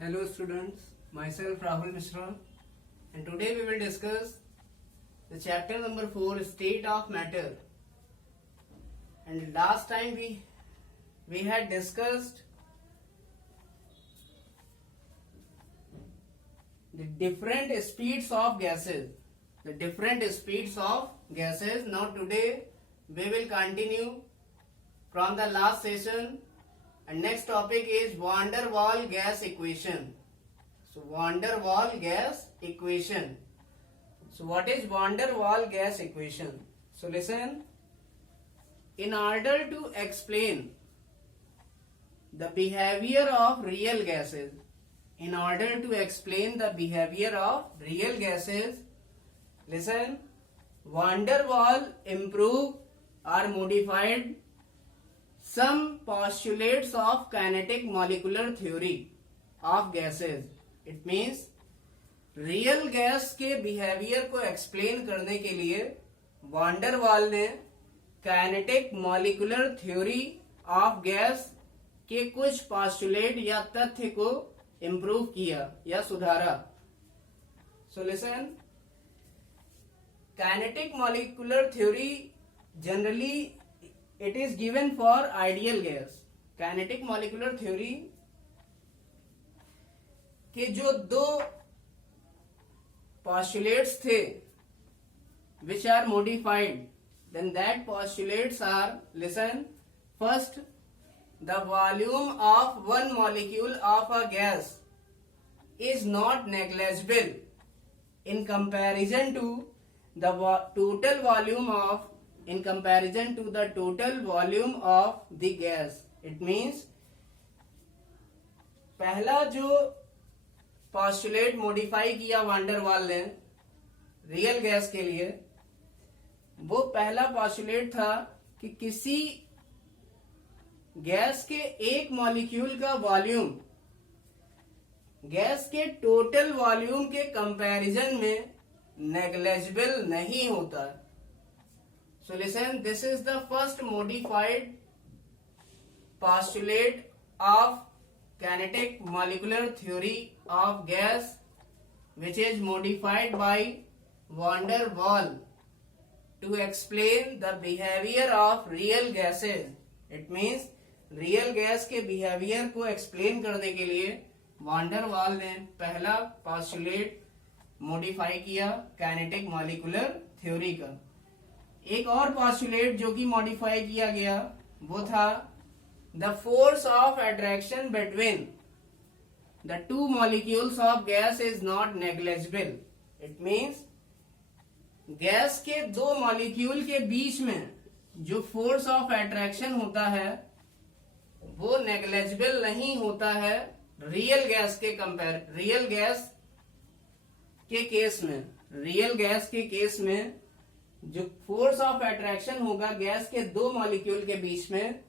Hello students, myself Rahul Mishra, and today we will discuss the chapter number 4, State of Matter. And last time we had discussed the different speeds of gases. Now today we will continue from the last session, and next topic is van der Waals gas equation. So van der Waals gas equation. So what is van der Waals gas equation? So listen, in order to explain the behavior of real gases, listen, van der Waals improved or modified some postulates of kinetic molecular theory of gases. It means real gas के behaviour को explain करने के लिए वान डर वाल ने kinetic molecular theory of gas के कुछ पोस्टुलेट या तथ्य को इम्प्रूव किया या सुधारा. So listen, kinetic molecular theory generally it is given for ideal gas. Kinetic molecular theory के जो दो postulates थे which are modified, then that postulates are, listen, first, the volume of one molecule of a gas is not negligible in comparison to the total volume of the gas. It means पहला जो postulate modify किया वान डर वाल ने real gas के लिए, वो पहला पोस्टुलेट था कि किसी गैस के एक मॉलिक्यूल का वॉल्यूम गैस के टोटल वॉल्यूम के कंपैरिजन में नेग्लिजिबल नहीं होता. So listen, this is the first modified postulate of kinetic molecular theory of gas, which is modified by van der Waals to explain the behavior of real gases. It means real gas के behavior को explain करने के लिए van der Waals ने पहला postulate modify किया kinetic molecular theory का. एक और postulate जो कि modify किया गया वो था the force of attraction between the two molecules of gas is not negligible. It means gas के दो मॉलिक्यूल के बीच में जो फोर्स ऑफ अट्रैक्शन होता है वो नेग्लिजिबल नहीं होता है रियल गैस के केस में जो फोर्स ऑफ अट्रैक्शन होगा गैस के दो मॉलिक्यूल के बीच में,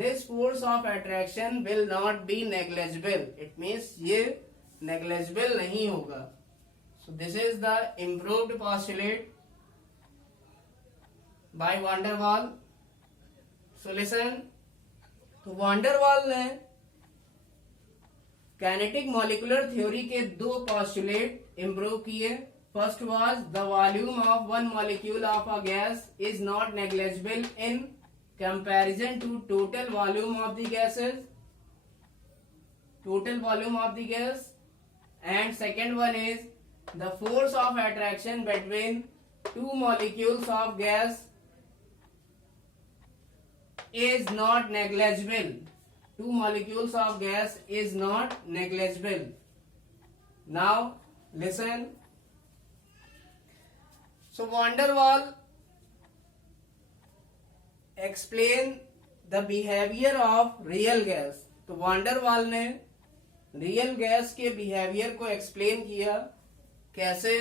this force of attraction will not be negligible. It means ये negligible नहीं होगा. So this is the improved postulate by van der Waals. So listen, तो van der Waals ने kinetic molecular theory के दो postulate improve किए. First was the volume of one molecule of a gas is not negligible in comparison to total volume of the gas, and second one is the force of attraction between two molecules of gas is not negligible. Now listen, so van der Waals explain the behaviour of real gas. तो van der Waals ने real gas के behaviour को explain किया कैसे,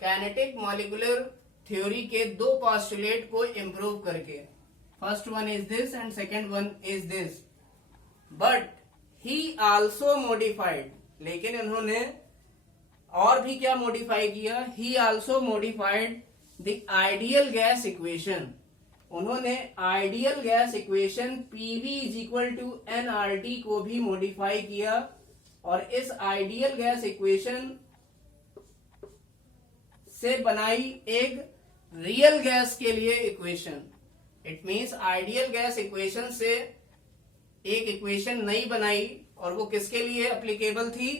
kinetic molecular theory के दो postulate को improve करके. First one is this and second one is this. But he also modified, लेकिन इन्होंने और भी क्या मॉडिफाई किया, he also modified the ideal gas equation. उन्होंने ideal gas equation PV is equal to NRT को भी मॉडिफाई किया और इस आइडियल गैस इक्वेशन से बनाई एक रियल गैस के लिए equation. It means ideal gas equation से एक इक्वेशन नई बनाई और वो किसके लिए एप्लीकेबल थी?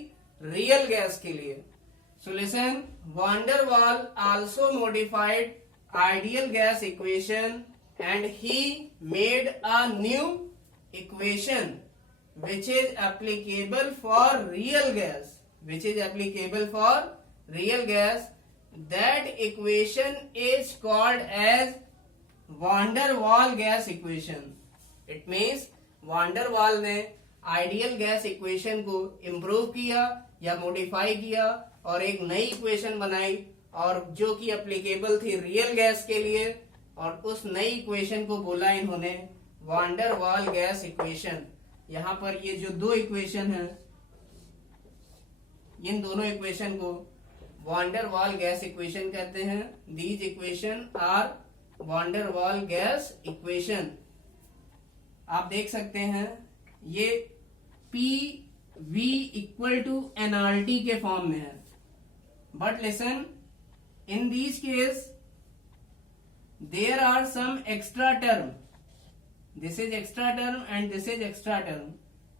रियल गैस के लिए। सो लिसन, वान डर वाल also modified ideal gas equation and he made a new equation which is applicable for real gas, which is applicable for real gas. That equation is called as van der Waal gas equation. It means van der Waal ने ideal gas equation को improve किया या modify किया और एक नई equation बनाई और जो कि एप्लीकेबल थी रियल गैस के लिए, और उस नई इक्वेशन को बोला इन्होंने वान डर वाल गैस इक्वेशन। यहां पर ये जो दो इक्वेशन है, इन दोनों इक्वेशन को वान डर वाल गैस इक्वेशन कहते हैं। दीज इक्वेशन आर वान डर वाल गैस इक्वेशन। आप देख सकते हैं ये P V equal to NRT के फॉर्म में है। But listen, in these case there are some extra term. This is extra term and this is extra term.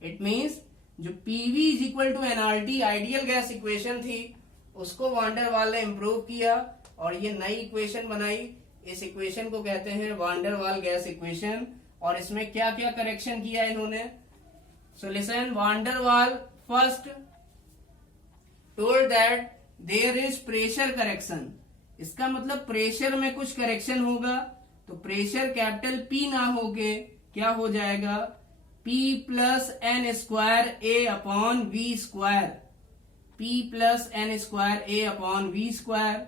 It means जो PV is equal to nRT ideal gas equation थी उसको वान डर वाल ने improve किया और ये नई इक्वेशन बनाई। इस इक्वेशन को कहते हैं वान डर वाल गैस इक्वेशन। और इसमें क्या क्या करेक्शन किया इन्होंने? सो लिसन, वान डर वाल first told that there is pressure correction. इसका मतलब प्रेशर में कुछ करेक्शन होगा, तो प्रेशर कैपिटल P ना होके क्या हो जाएगा? P plus n square a upon V square, P plus n square a upon V square.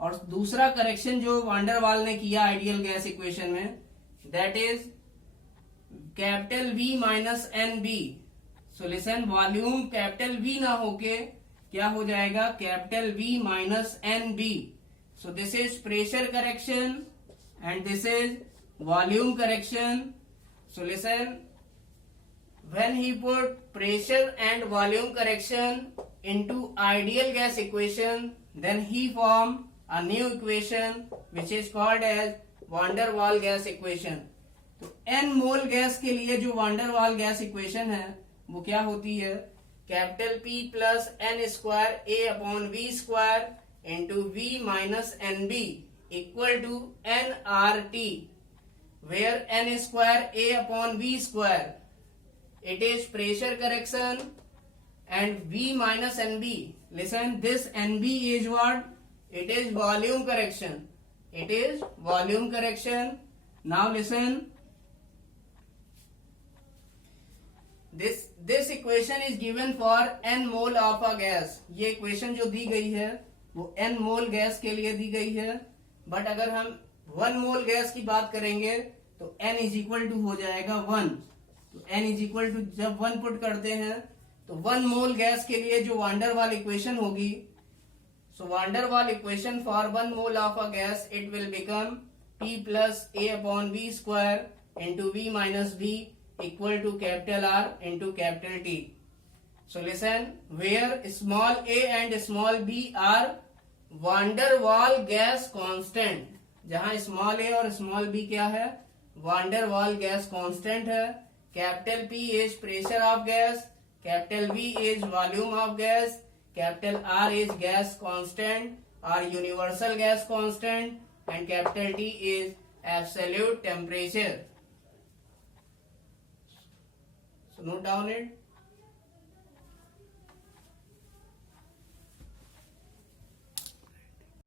और दूसरा करेक्शन जो वान डर वाल ने किया आइडियल गैस इक्वेशन में, that is capital V minus n b. So listen, volume capital V ना होके क्या हो जाएगा? Capital V minus n b. So this is pressure correction and this is volume correction. So listen, when he put pressure and volume correction into ideal gas equation, then he formed a new equation which is called as van der Waal gas equation. तो n mole gas के लिए जो van der Waal गैस equation है वो क्या होती है? Capital P plus n square a upon V square into V minus NB equal to nRT, where n square A upon V square, it is pressure correction, and V minus NB, listen, this NB is what? It is volume correction. It is volume correction. Now listen, this equation is given for n mole of a gas. ये equation जो दी गई है वो n mole gas के लिए दी गई है। But अगर हम 1 मोल गैस की बात करेंगे तो n इज इक्वल टू हो जाएगा 1। तो n इज इक्वल टू जब 1 पुट करते हैं तो 1 मोल गैस के लिए जो वान डर वाल इक्वेशन होगी, सो वान डर Waal equation for 1 mole of a gas, it will become P plus a upon V square into V minus V equal to capital R into capital T। So listen, where small a and small b are van डर Waal gas constant. जहां small a और small b क्या है? Van डर Waal gas constant है। Capital P is pressure of gas, capital V is volume of gas, capital R is gas constant और universal gas constant, and capital T is absolute temperature. So note down it.